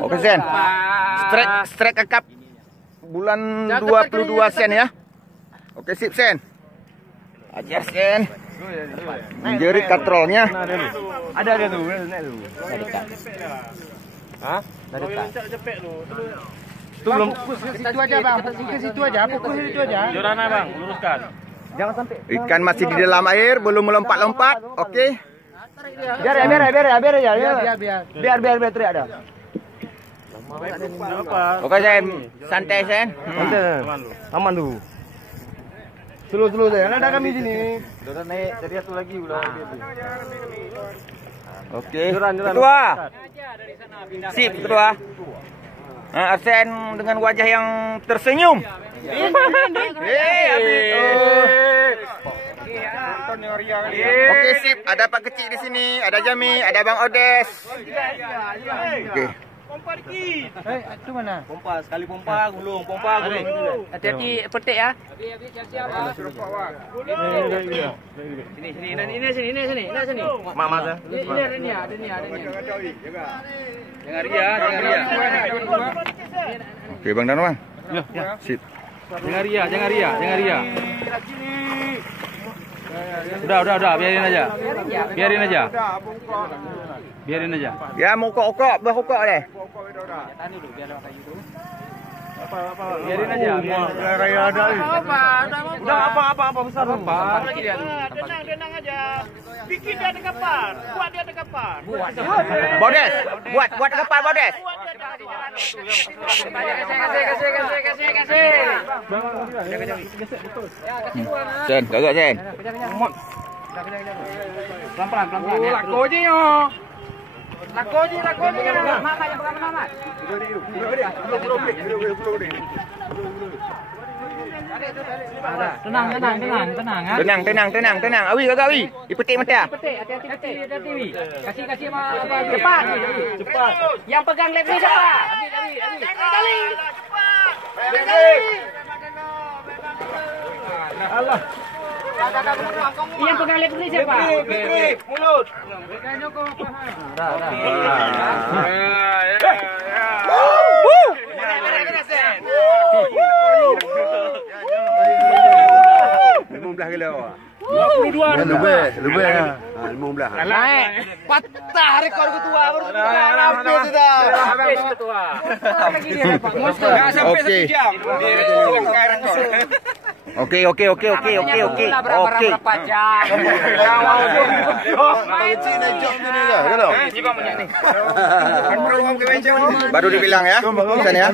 Oke Sen, strike akap bulan 22 Sen ya. Oke sip Sen. Ajar Sen. Menjerit katrolnya. Ada tuh, Hah? Dari belum Situ aja bang, ke situ aja, pukul situ aja. Jorana bang, luruskan. Jangan sampai. Ikan masih di dalam air, belum melompat-lompat. Oke. Biar teriak ada. Oke Sen, santai Sen. Aman tuh. Slow saya. Ada kami sini. Udah naik dari satu lagi udah. Oke. Ketua. Sip ketua. Nah, Arsen dengan wajah yang tersenyum. Oke sip, ada Pak Kecil di sini, ada Jami, ada Bang Odes. Oke. Pompa dikit. Itu mana? Pompa, sekali pompa, gulung, pompa, gulung. Hati-hati petik ya. Sini. Mama dah. Ini ada. Jangan ria. Oke Bang Darman. Sip. Jangan ria. Udah, biarin aja. Ya mau okok, berokok deh. Biarin aja. Raya ada. Udah apa besar apa? Denang aja. Bikin dia ada kapal. Buat dia ada kapal. Bodes, buat kapal Bodes. Sen, kagak Sen. Pelan-pelan. Lako aja yo. Lako aja. Mama yang pegang Mama. Tenang. Awi kagak Awi. Dipetik mata. Hati-hati. Kasih cepat. Yang pegang lem ni siapa? Ambil. Allah. Yang pegang lem ni siapa? Mulut. Belah gila. 22. Lebih. 15. Naik. Patah rekor ketua baru habis ketua. Oke. Oke. Berapa jam? Baru dibilang ya. Sen ya.